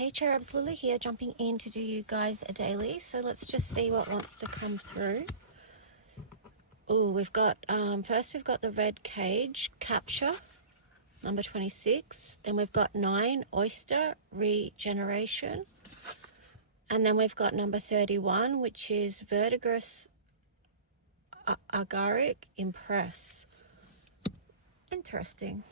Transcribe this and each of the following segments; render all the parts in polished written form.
Hey Cherubs, Lily here, jumping in to do you guys a daily. So let's just see what wants to come through. Oh, we've got, first we've got the red cage, capture, number 26. Then we've got 9, oyster, regeneration. And then we've got number 31, which is vertigus, agaric, impress. Interesting.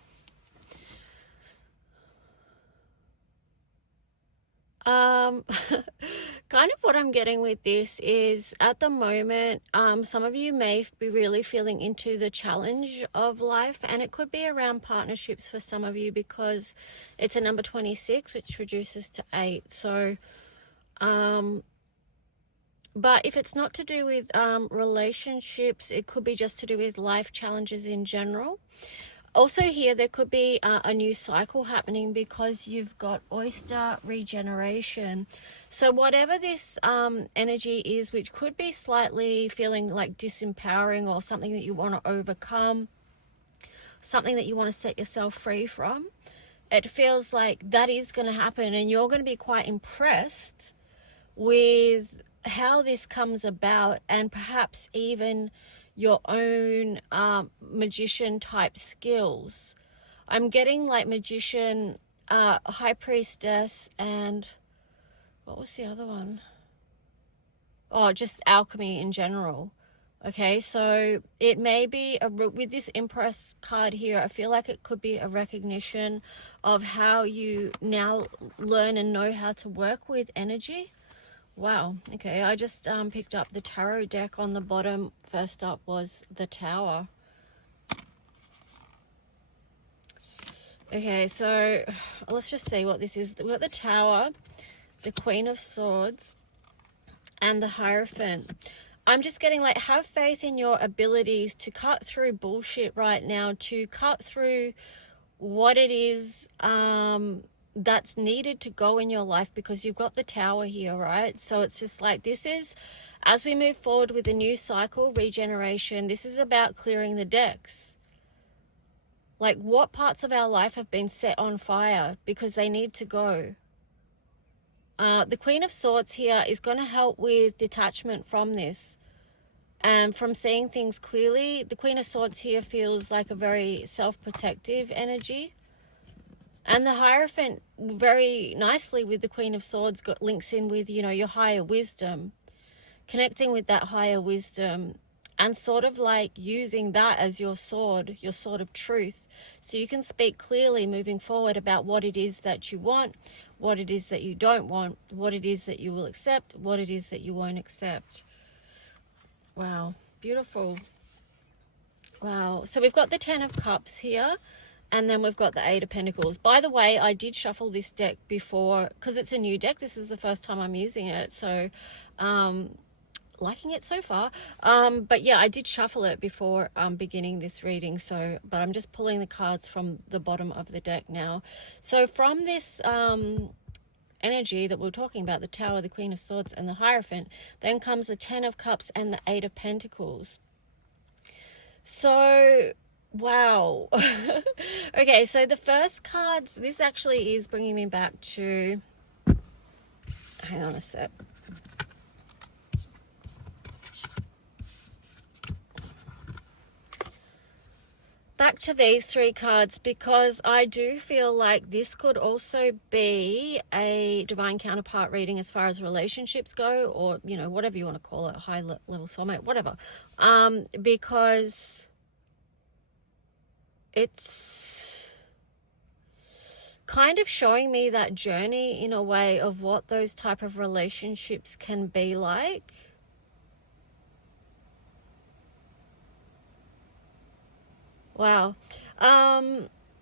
Kind of what I'm getting with this is at the moment, some of you may be really feeling into the challenge of life, and it could be around partnerships for some of you because it's a number 26, which reduces to 8. So, but if it's not to do with relationships, it could be just to do with life challenges in general. Also here, there could be a new cycle happening because you've got oyster regeneration. So whatever this energy is, which could be slightly feeling like disempowering or something that you want to overcome, something that you want to set yourself free from, it feels like that is going to happen, and you're going to be quite impressed with how this comes about, and perhaps even your own magician type skills. I'm getting like magician, high priestess, and what was the other one? Oh, just alchemy in general. Okay, so it may be with this Empress card here, I feel like it could be a recognition of how you now learn and know how to work with energy. Wow, okay, I just picked up the tarot deck on the bottom. First up was the Tower. Okay, so let's just see what this is. We've got the Tower, the Queen of Swords, and the Hierophant. I'm just getting like, have faith in your abilities to cut through bullshit right now, to cut through what it is that's needed to go in your life, because you've got the Tower here, right? So it's just like, this is, as we move forward with a new cycle, regeneration, this is about clearing the decks. Like, what parts of our life have been set on fire because they need to go. The Queen of Swords here is going to help with detachment from this and from seeing things clearly. The Queen of Swords here feels like a very self-protective energy. And the Hierophant, very nicely with the Queen of Swords, links in with, you know, your higher wisdom, connecting with that higher wisdom and sort of like using that as your sword of truth. So you can speak clearly moving forward about what it is that you want, what it is that you don't want, what it is that you will accept, what it is that you won't accept. Wow, beautiful. Wow, so we've got the 10 of Cups here. And then we've got the 8 of Pentacles. By the way, I did shuffle this deck before because it's a new deck. This is the first time I'm using it. So, liking it so far. But yeah, I did shuffle it before beginning this reading. So, but I'm just pulling the cards from the bottom of the deck now. So from this energy that we're talking about, the Tower, the Queen of Swords, and the Hierophant, then comes the 10 of Cups and the 8 of Pentacles. So, wow. Okay, so the first cards, this actually is bringing me back to, hang on a sec. Back to these 3 cards, because I do feel like this could also be a divine counterpart reading as far as relationships go, or, you know, whatever you want to call it, high level soulmate, whatever. Because it's kind of showing me that journey in a way of what those type of relationships can be like. Wow.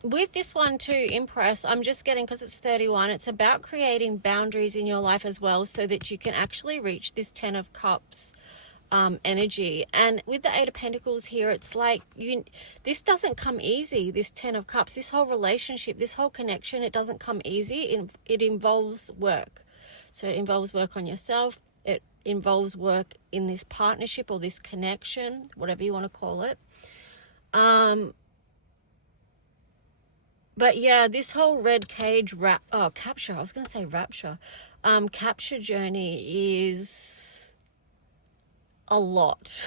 With this one too, Impress, I'm just getting, because it's 31, it's about creating boundaries in your life as well, so that you can actually reach this 10 of Cups energy. And with the 8 of Pentacles here, it's like this doesn't come easy, this 10 of Cups, this whole relationship, this whole connection, it doesn't come easy. It involves work. So it involves work on yourself, it involves work in this partnership or this connection, whatever you want to call it. But yeah, this whole red cage capture, I was going to say rapture, capture journey is a lot.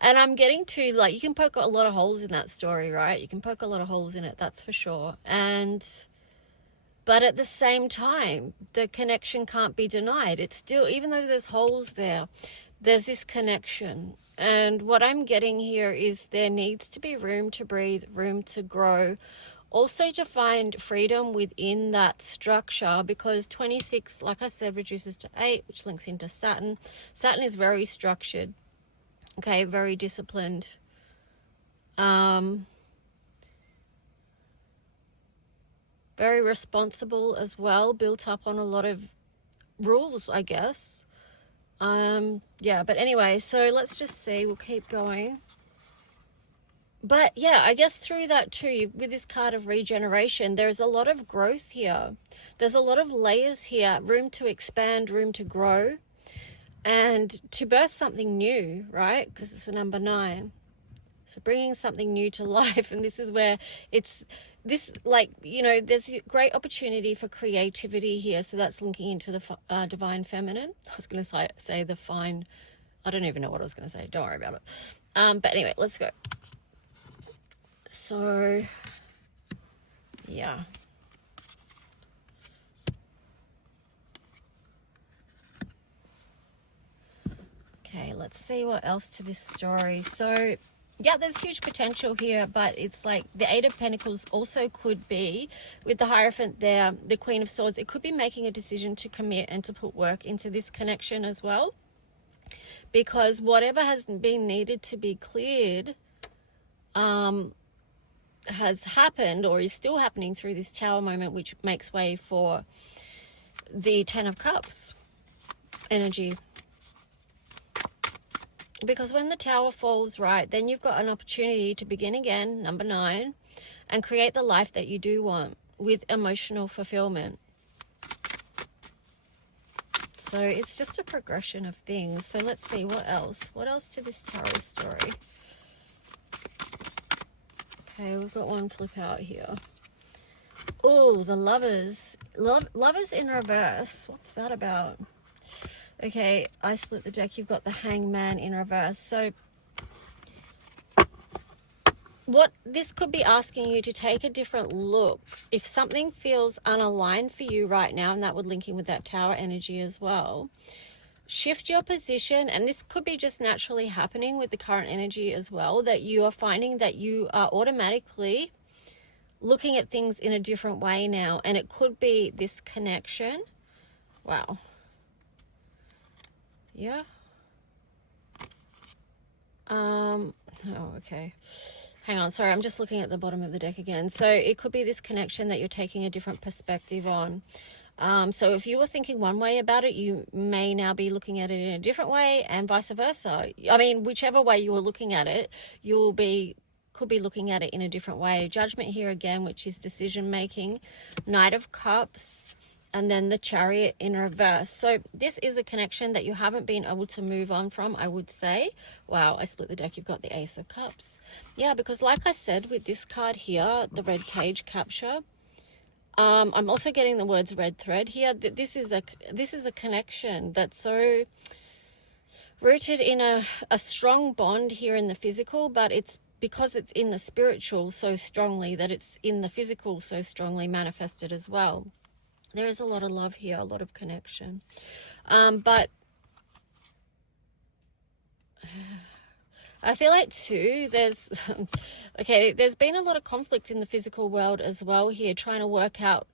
And I'm getting to, like, you can poke a lot of holes in that story, right? You can poke a lot of holes in it, that's for sure. But at the same time, the connection can't be denied. It's still, even though there's holes there, there's this connection. And what I'm getting here is there needs to be room to breathe, room to grow, also to find freedom within that structure, because 26, like I said, reduces to 8, which links into Saturn. Saturn is very structured, okay, very disciplined. Very responsible as well, built up on a lot of rules, I guess. Yeah, but anyway, so let's just see, we'll keep going. But yeah, I guess through that too, with this card of regeneration, there's a lot of growth here. There's a lot of layers here, room to expand, room to grow, and to birth something new, right? Because it's a number 9. So bringing something new to life. And this is where it's this, like, you know, there's a great opportunity for creativity here. So that's linking into the divine feminine. I was going to say the fine. I don't even know what I was going to say. Don't worry about it. But anyway, let's go. So, yeah. Okay, let's see what else to this story. So, yeah, there's huge potential here, but it's like the 8 of Pentacles also could be, with the Hierophant there, the Queen of Swords, it could be making a decision to commit and to put work into this connection as well. Because whatever has been needed to be cleared has happened or is still happening through this Tower moment, which makes way for the 10 of Cups energy. Because when the Tower falls, right, then you've got an opportunity to begin again, number 9, and create the life that you do want with emotional fulfillment. So it's just a progression of things. So let's see, what else? What else to this tarot story? Okay, we've got one flip out here. Oh, the Lovers. Lovers in reverse. What's that about? Okay, I split the deck. You've got the Hangman in reverse. So what this could be asking you to take a different look. If something feels unaligned for you right now, and that would link in with that Tower energy as well, shift your position. And this could be just naturally happening with the current energy as well, that you are finding that you are automatically looking at things in a different way now. And it could be this connection. Wow. Yeah. Oh, okay. Hang on, sorry, I'm just looking at the bottom of the deck again. So it could be this connection that you're taking a different perspective on. So if you were thinking one way about it, you may now be looking at it in a different way, and vice versa. I mean, whichever way you were looking at it, could be looking at it in a different way. Judgment here again, which is decision making. Knight of Cups. And then the Chariot in reverse. So this is a connection that you haven't been able to move on from, I would say. Wow, I split the deck. You've got the Ace of Cups. Yeah, because like I said, with this card here, the red cage capture, I'm also getting the words red thread here. This is a connection that's so rooted in a strong bond here in the physical, but it's because it's in the spiritual so strongly that it's in the physical so strongly manifested as well. There is a lot of love here, a lot of connection. But I feel like too, there's been a lot of conflict in the physical world as well here, trying to work out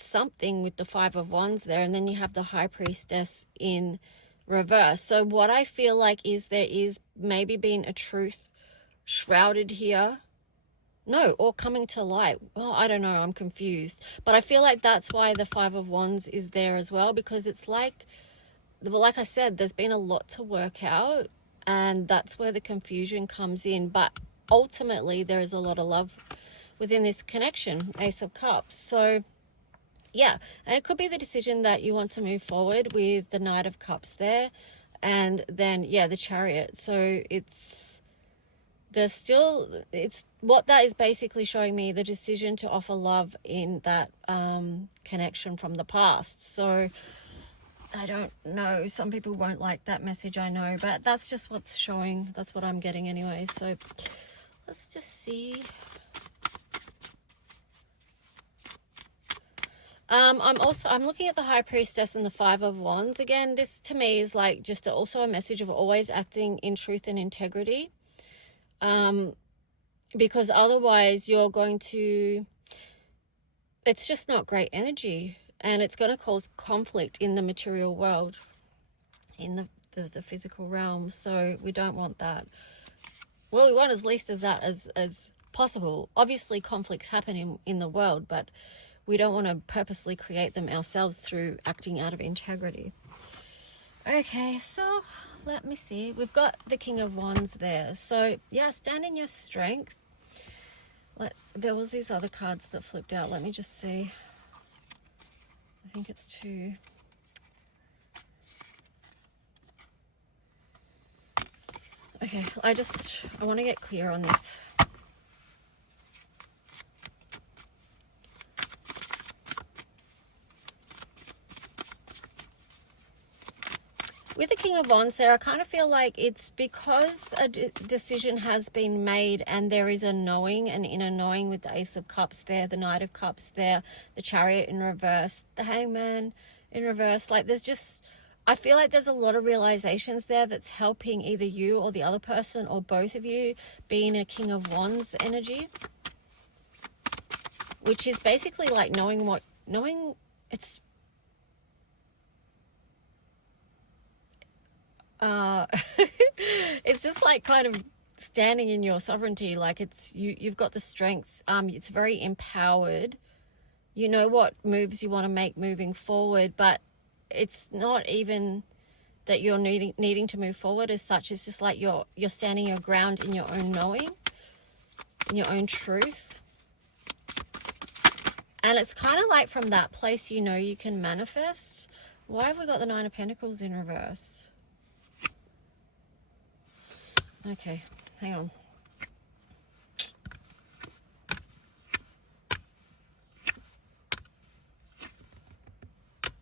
something with the 5 of Wands there, and then you have the High Priestess in reverse. So what I feel like is there is maybe been a truth shrouded here. No, or coming to light. Oh, I don't know. I'm confused. But I feel like that's why the 5 of Wands is there as well, because it's like I said, there's been a lot to work out, and that's where the confusion comes in. But ultimately, there is a lot of love within this connection, Ace of Cups. So, yeah, and it could be the decision that you want to move forward with the Knight of Cups there, and then, yeah, the Chariot. So it's there's still, it's what that is basically showing me, the decision to offer love in that connection from the past. So I don't know, some people won't like that message, I know, but that's just what's showing. That's what I'm getting anyway. So let's just see. I'm looking at the High Priestess and the Five of Wands. Again, this to me is like just also a message of always acting in truth and integrity. Because otherwise you're going to, it's just not great energy, and it's going to cause conflict in the material world, in the physical realm. So we don't want that. Well, we want as least as that as possible. Obviously conflicts happen in the world, but we don't want to purposely create them ourselves through acting out of integrity. Okay, so let me see. We've got the King of Wands there. So yeah, stand in your strength. There was these other cards that flipped out. Let me just see. I think it's 2. Okay, I want to get clear on this. With the King of Wands there, I kind of feel like it's because a decision has been made and there is a knowing, an inner knowing, with the Ace of Cups there, the Knight of Cups there, the Chariot in reverse, the Hangman in reverse. Like there's just, I feel like there's a lot of realizations there that's helping either you or the other person or both of you be in a King of Wands energy. Which is basically like knowing it's... it's just like kind of standing in your sovereignty, like it's you've got the strength. It's very empowered. You know what moves you want to make moving forward, but it's not even that you're needing to move forward as such. It's just like you're standing your ground in your own knowing, in your own truth. And it's kind of like from that place, you know, you can manifest. Why have we got the Nine of Pentacles in reverse? Okay, hang on.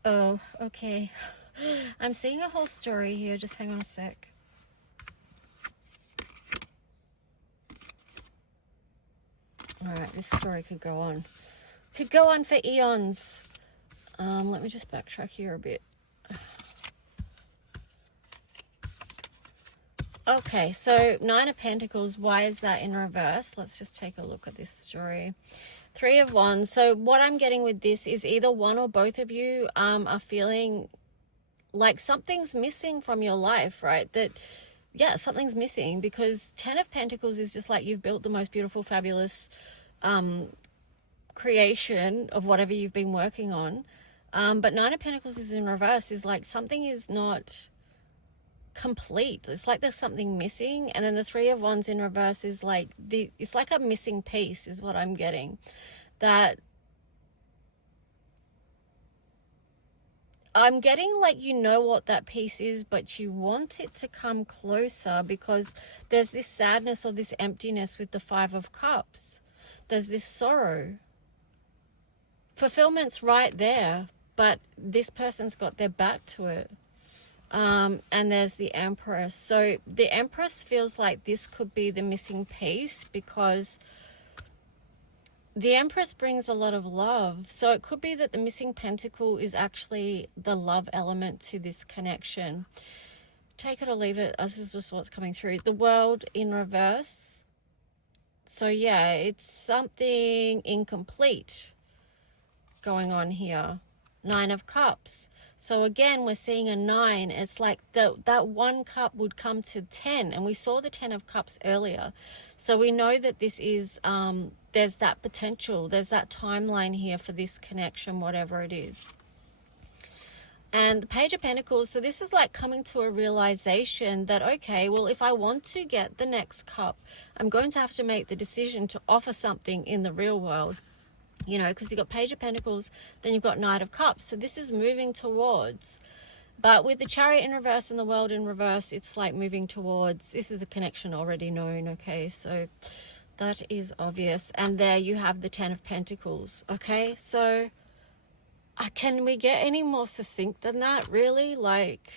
Oh, okay. I'm seeing a whole story here. Just hang on a sec. All right, this story could go on. Could go on for eons. Let me just backtrack here a bit. Okay, so Nine of Pentacles, why is that in reverse? Let's just take a look at this story. Three of Wands. So what I'm getting with this is either one or both of you are feeling like something's missing from your life, right? That, yeah, something's missing, because 10 of Pentacles is just like you've built the most beautiful, fabulous creation of whatever you've been working on. But Nine of Pentacles is in reverse, is like something is not complete. It's like there's something missing. And then the Three of Wands in reverse is like it's like a missing piece is what I'm getting. That I'm getting like, you know what that piece is, but you want it to come closer, because there's this sadness or this emptiness with the Five of Cups. There's this sorrow. Fulfillment's right there, but this person's got their back to it. And there's the Empress. So the Empress feels like this could be the missing piece, because the Empress brings a lot of love. So it could be that the missing pentacle is actually the love element to this connection. Take it or leave it, as this is just what's coming through. The World in reverse. So yeah, it's something incomplete going on here. Nine of Cups. So again, we're seeing a 9. It's like that one cup would come to 10. And we saw the 10 of Cups earlier. So we know that this is, there's that potential. There's that timeline here for this connection, whatever it is. And the Page of Pentacles. So this is like coming to a realization that, okay, well, if I want to get the next cup, I'm going to have to make the decision to offer something in the real world. You know, because you've got Page of Pentacles, then you've got Knight of Cups. So this is moving towards But with the Chariot in reverse and the World in reverse, it's like moving towards, this is a connection already known, okay? So that is obvious. And there you have the Ten of Pentacles, okay? So can we get any more succinct than that, really? Like,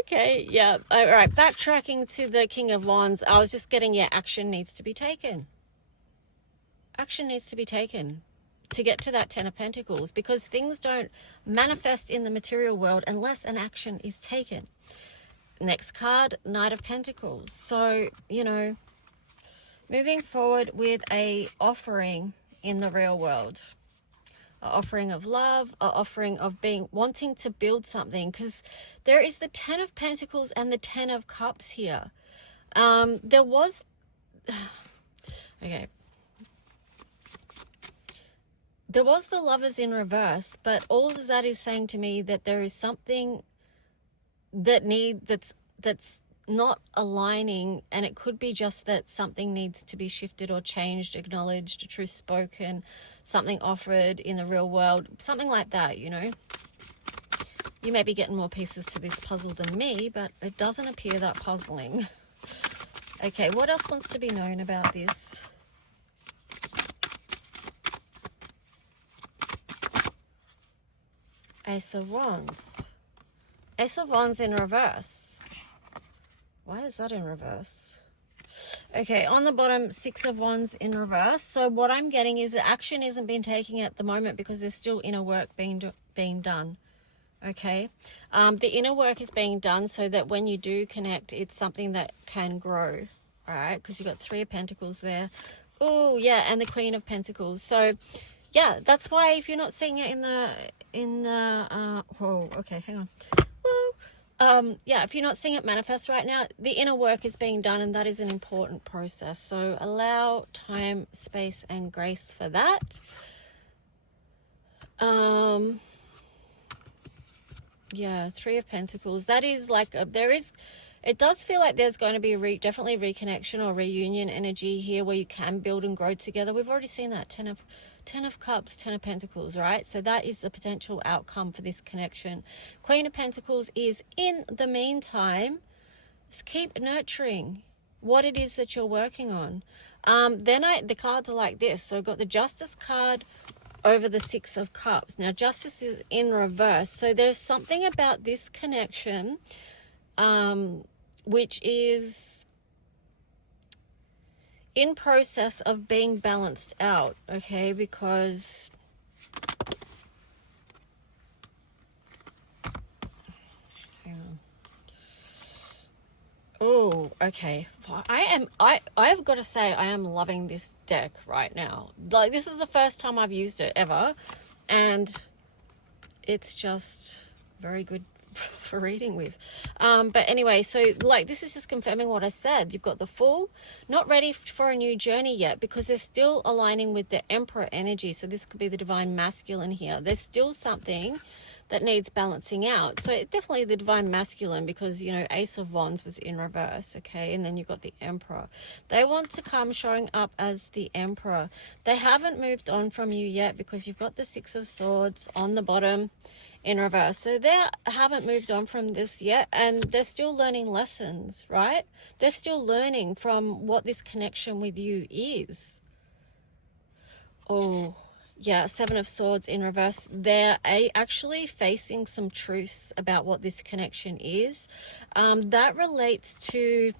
okay, yeah. All right, backtracking to the King of Wands, I was just getting, yeah, action needs to be taken. Action needs to be taken to get to that Ten of Pentacles, because things don't manifest in the material world unless an action is taken. Next card, Knight of Pentacles. So, you know, moving forward with a offering in the real world, an offering of love, an offering of wanting to build something, because there is the Ten of Pentacles and the Ten of Cups here. There was okay, there was the Lovers in reverse, but all of that is saying to me that there is something that's not aligning, and it could be just that something needs to be shifted or changed, acknowledged, a truth spoken, something offered in the real world, something like that, you know. You may be getting more pieces to this puzzle than me, but it doesn't appear that puzzling. Okay, what else wants to be known about this? Ace of Wands. Ace of Wands in reverse. Why is that in reverse? Okay, on the bottom, Six of Wands in reverse. So what I'm getting is that action isn't being taken at the moment because there's still inner work being done. Okay, the inner work is being done so that when you do connect, it's something that can grow. All right, because you've got Three of Pentacles there. Oh, yeah, and the Queen of Pentacles. So, yeah, that's why if you're not seeing it whoa, okay, hang on. Yeah, if you're not seeing it manifest right now, the inner work is being done, and that is an important process. So allow time, space, and grace for that. Yeah, Three of Pentacles. That is like it does feel like there's going to be definitely reconnection or reunion energy here where you can build and grow together. We've already seen that Ten of Cups, Ten of Pentacles, right? So that is the potential outcome for this connection. Queen of Pentacles is, in the meantime, just keep nurturing what it is that you're working on. Then the cards are like this. So I've got the Justice card over the Six of Cups. Now, Justice is in reverse. So there's something about this connection which is in process of being balanced out, okay? Because hang on. Oh, okay. I've got to say I am loving this deck right now. Like, this is the first time I've used it ever, and it's just very good for reading with. But anyway, so like this is just confirming what I said. You've got the Fool, not ready for a new journey yet because they're still aligning with the Emperor energy. So this could be the Divine Masculine here. There's still something that needs balancing out. So it's definitely the Divine Masculine because, you know, Ace of Wands was in reverse, okay? And then you've got the Emperor. They want to come showing up as the Emperor. They haven't moved on from you yet because you've got the Six of Swords on the bottom in reverse. So they haven't moved on from this yet, and they're still learning lessons, right? They're still learning from what this connection with you is. Oh, yeah, Seven of Swords in reverse. They're actually facing some truths about what this connection is. That relates to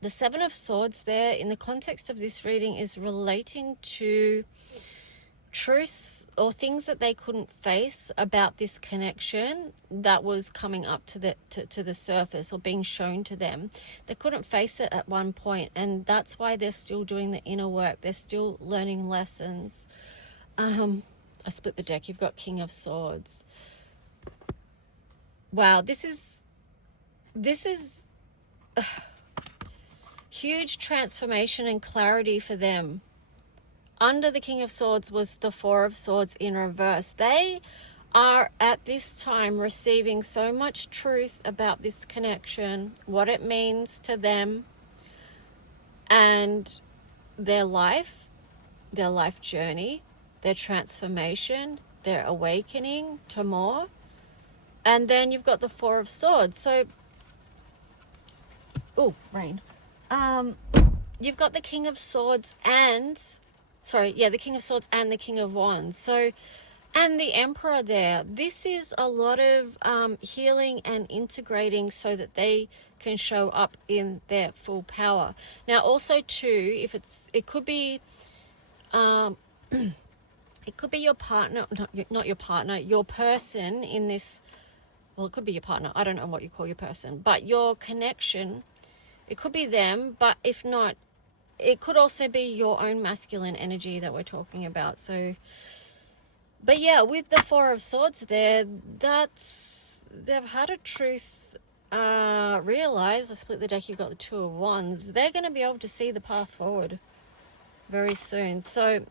the Seven of Swords there in the context of this reading is relating to truths or things that they couldn't face about this connection that was coming up to the surface or being shown to them. They couldn't face it at one point, and that's why they're still doing the inner work. They're still learning lessons. I split the deck. You've got King of Swords. Wow, this is huge transformation and clarity for them. Under the King of Swords was the Four of Swords in reverse. They are at this time receiving so much truth about this connection, what it means to them and their life journey, their transformation, they're awakening to more. And then you've got the Four of Swords. So, oh, rain. You've got the King of Swords and, the King of Swords and the King of Wands. So, and the Emperor there. This is a lot of healing and integrating so that they can show up in their full power. Now, also too, it could be, it could be your partner, not your partner, your person in this. Well, it could be your partner. I don't know what you call your person, but your connection. It could be them, but if not, it could also be your own masculine energy that we're talking about. So, but yeah, with the Four of Swords there, they've had a truth realize. I split the deck, you've got the Two of Wands. They're going to be able to see the path forward very soon. So,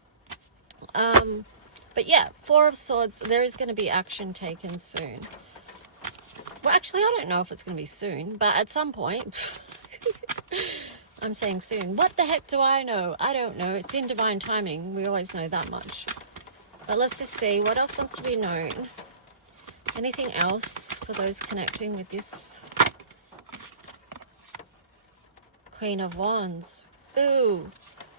but yeah, Four of Swords, there is going to be action taken soon. Well, actually, I don't know if it's going to be soon, but at some point... I'm saying soon. What the heck do I know? I don't know. It's in divine timing. We always know that much. But let's just see. What else wants to be known? Anything else for those connecting with this? Queen of Wands. Ooh.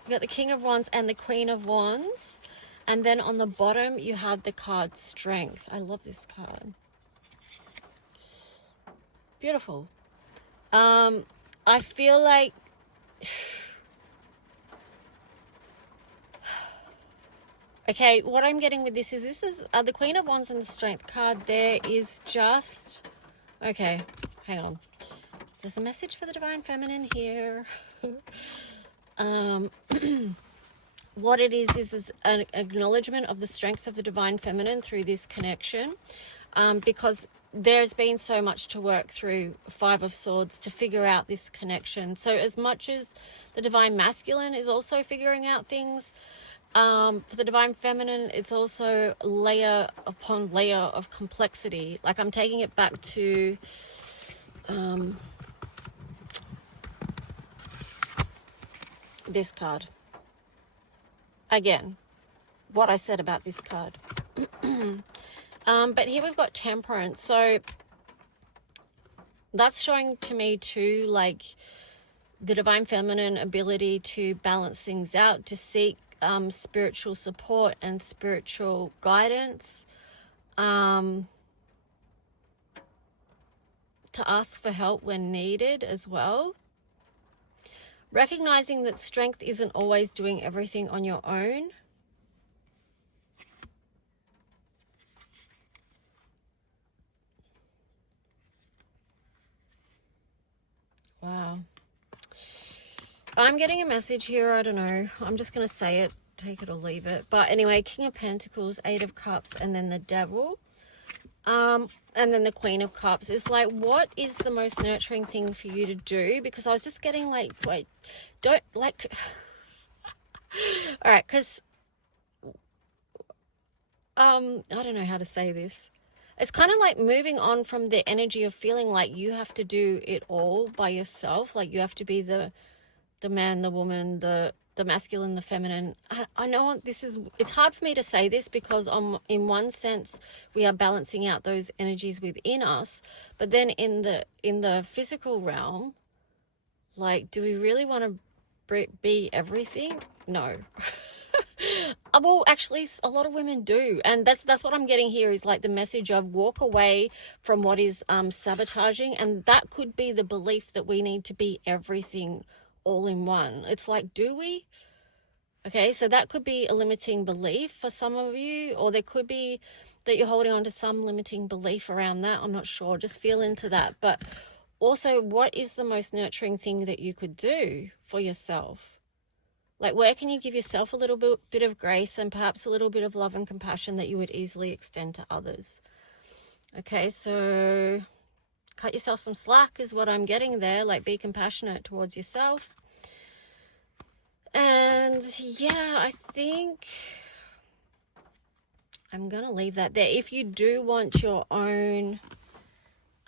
You got the King of Wands and the Queen of Wands. And then on the bottom, you have the card Strength. I love this card. Beautiful. I feel like... Okay, what I'm getting with this is the Queen of Wands and the Strength card. There is just... Okay, hang on. There's a message for the Divine Feminine here. What it is an acknowledgement of the strength of the Divine Feminine through this connection. Because there's been so much to work through, Five of Swords, to figure out this connection. So as much as the Divine Masculine is also figuring out things, for the Divine Feminine, it's also layer upon layer of complexity. Like, I'm taking it back to this card. Again, what I said about this card. But here we've got Temperance. So that's showing to me too, like, the Divine Feminine ability to balance things out, to seek spiritual support and spiritual guidance, to ask for help when needed as well. Recognizing that strength isn't always doing everything on your own. Wow. I'm getting a message here. I don't know. I'm just going to say it, take it or leave it. But anyway, King of Pentacles, Eight of Cups, and then the Devil. And then the Queen of Cups. It's like, what is the most nurturing thing for you to do? Because I was just getting like, wait, don't like... All right, because... I don't know how to say this. It's kind of like moving on from the energy of feeling like you have to do it all by yourself. Like you have to be the man, the woman, the masculine, the feminine. I know it's hard for me to say this because in one sense we are balancing out those energies within us. But then in the physical realm, like, do we really want to be everything? No. Well, actually, a lot of women do, and that's what I'm getting here is like the message of walk away from what is sabotaging, and that could be the belief that we need to be everything all in one. It's like, do we? Okay, so that could be a limiting belief for some of you, or there could be that you're holding on to some limiting belief around that. I'm not sure. Just feel into that. But also, what is the most nurturing thing that you could do for yourself? Like, where can you give yourself a little bit of grace and perhaps a little bit of love and compassion that you would easily extend to others? Okay, so cut yourself some slack is what I'm getting there. Like, be compassionate towards yourself. And yeah, I think I'm going to leave that there. If you do want your own,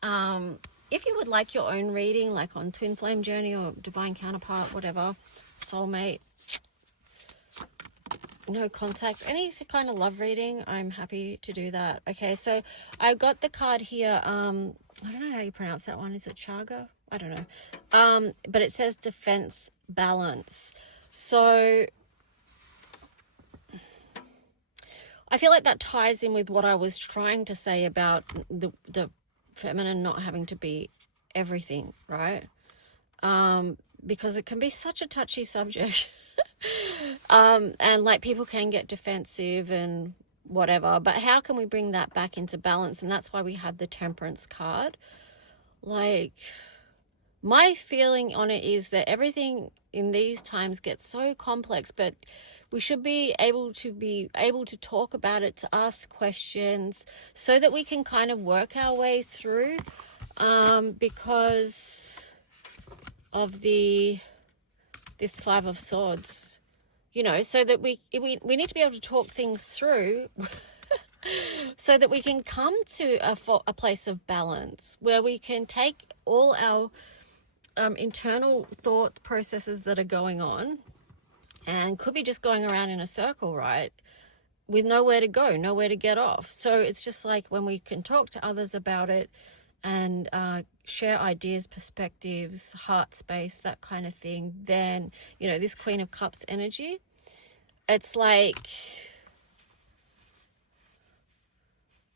if you would like your own reading, like on Twin Flame Journey or Divine Counterpart, whatever, Soulmate, no contact, any kind of love reading, I'm happy to do that. Okay, so I got the card here. I don't know how you pronounce that one. Is it chaga? I don't know. But it says defense balance. So I feel like that ties in with what I was trying to say about the feminine not having to be everything, right? Because it can be such a touchy subject. And like people can get defensive and whatever, but how can we bring that back into balance? And that's why we had the Temperance card. Like, my feeling on it is that everything in these times gets so complex, but we should be able to talk about it, to ask questions so that we can kind of work our way through, because of this Five of Swords, you know, so that we need to be able to talk things through so that we can come to a place of balance where we can take all our internal thought processes that are going on and could be just going around in a circle, right? With nowhere to go, nowhere to get off. So it's just like when we can talk to others about it and share ideas, perspectives, heart space, that kind of thing, then, you know, this Queen of Cups energy, it's like,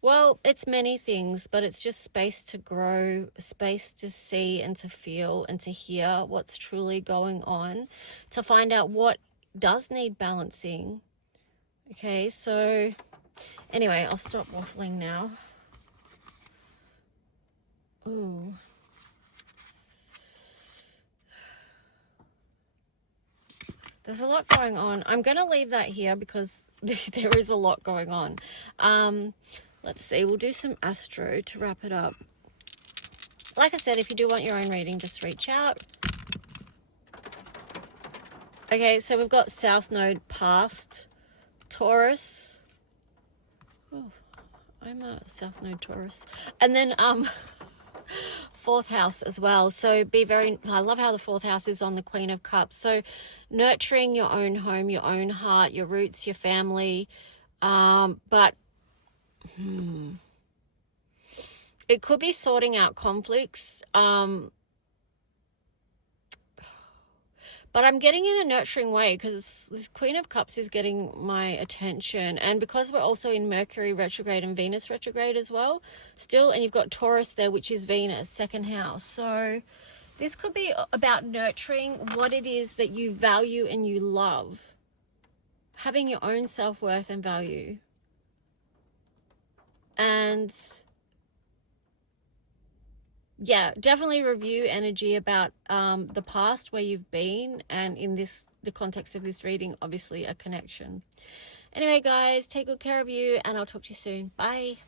well, it's many things, but it's just space to grow, space to see and to feel and to hear what's truly going on, to find out what does need balancing. Okay, so anyway, I'll stop waffling now. Ooh. There's a lot going on. I'm going to leave that here because there is a lot going on. Let's see. We'll do some astro to wrap it up. Like I said, if you do want your own reading, just reach out. Okay, so we've got South Node past Taurus. Oh, I'm a South Node Taurus. And then fourth house as well. So I love how the fourth house is on the Queen of Cups. So nurturing your own home, your own heart, your roots, your family. But it could be sorting out conflicts. But I'm getting in a nurturing way because this Queen of Cups is getting my attention. And because we're also in Mercury retrograde and Venus retrograde as well, still, and you've got Taurus there, which is Venus, second house. So this could be about nurturing what it is that you value and you love. Having your own self-worth and value. And yeah, definitely review energy about the past, where you've been, and in the context of this reading, obviously a connection. Anyway, guys, take good care of you, and I'll talk to you soon. Bye.